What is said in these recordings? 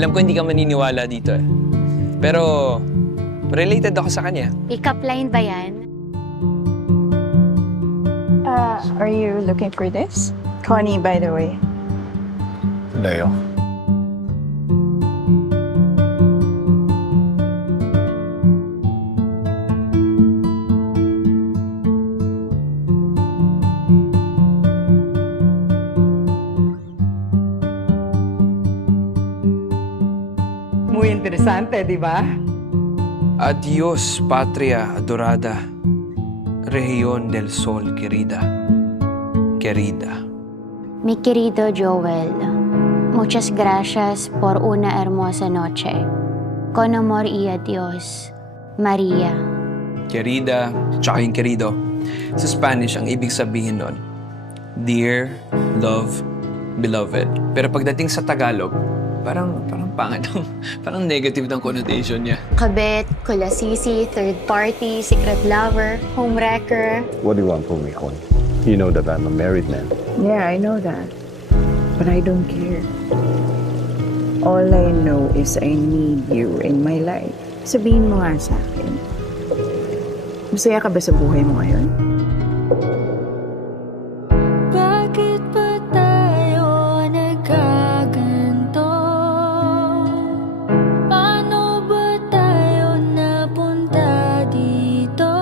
Alam ko hindi ka maniniwala dito eh. Pero, related ako sa kanya. Pick-up line ba yan? Are you looking for this? Connie, by the way. Leo. Muy interesante, di ba? Adios, patria adorada. Región del Sol, querida. Querida. Mi querido Joel, muchas gracias por una hermosa noche. Con amor y adiós, Maria. Querida, tsaka yung querido. Sa Spanish, ang ibig sabihin nun, dear, love, beloved. Pero pagdating sa Tagalog, parang pangit. Parang negative ng connotation niya. Kabit, kulasisi, third party, secret lover, homewrecker. What do you want from me, Connie? You know that I'm a married man. Yeah, I know that. But I don't care. All I know is I need you in my life. Sabihin mo nga sa akin. Masaya ka ba sa buhay mo ngayon? Bakit ba tayo nagkaganto? Paano ba tayo napunta dito?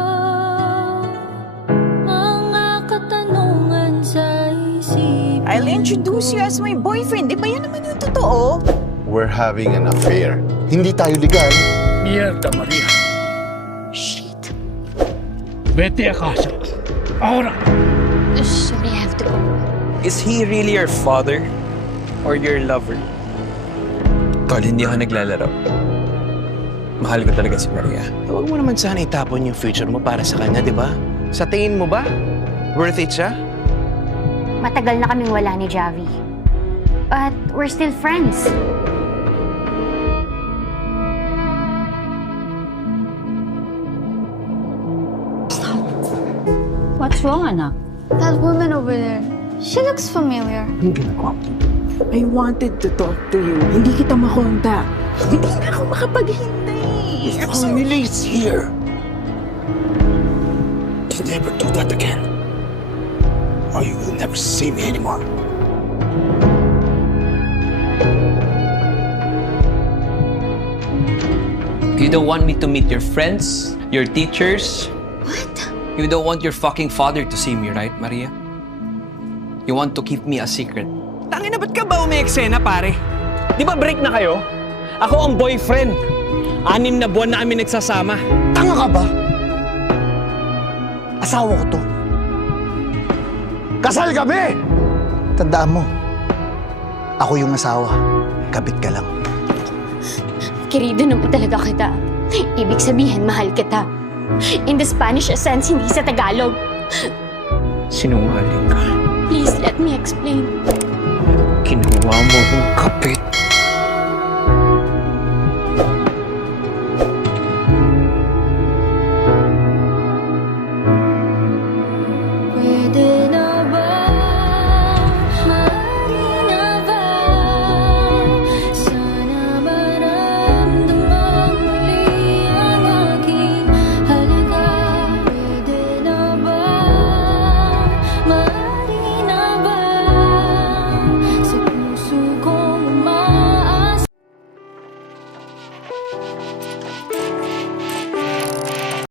Mga katanungan sa isip. I'll introduce you as my boyfriend. Di ba yan naman yung totoo? We're having an affair. Hindi tayo legal. Mierda, María. Shit. Vete a casa. Ahora. Sorry, I have to go. Is he really your father? Or your lover? Tol, hindi ako naglalaro. Mahal ko talaga si Maria. Huwag mo naman sana itapon yung future mo para sa kanya, di ba? Sa tingin mo ba, worth it siya? Matagal na kaming wala ni Javi. But we're still friends. What's wrong, anak? That woman over there, she looks familiar. I wanted to talk to you. Hindi kita makontak. Hindi na ako makapaghintay. Family is here. To never do that again. Or you will never see me anymore. You don't want me to meet your friends, your teachers. What? You don't want your fucking father to see me, right, Maria? You want to keep me a secret. Tangina, ba't ka ba umeeksena, pare? Di ba break na kayo? Ako ang boyfriend. 6 na buwan na kami nagsasama. Tanga ka ba? Asawa ko to. Kasal kami! Tandaan mo, ako yung asawa. Kabit ka lang. Querido naman talaga kita. Ibig sabihin, mahal kita. In the Spanish sense, hindi sa Tagalog. Sinungaling ka. Please, let me explain. Kinuha mo akong kapit.